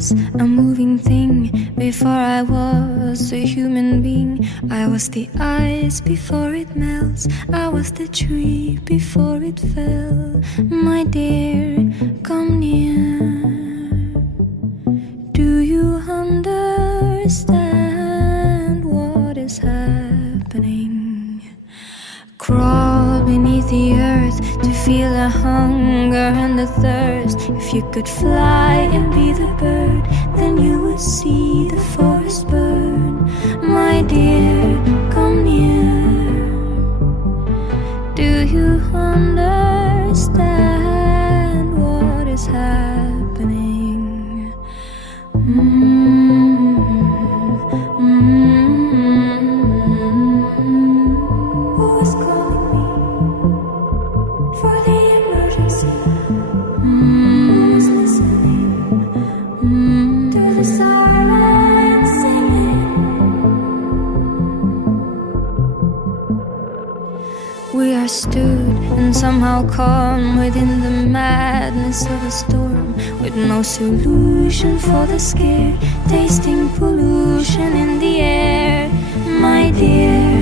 was a moving thing before I was a human being. I was the ice before it melts, I was the tree before it fell. My dear, come near. Do you understand what is happening? Crawl beneath the earth to feel the hunger and the thirst. If you could fly and be the bird, then you would see the forest burn. My dear, come near. Do you understand what is happening? Who is calling me for the emergency? Who is listening to the silence singing? We are stood and somehow calm within the madness of a storm, with no solution for the scare, tasting pollution in the air. My dear,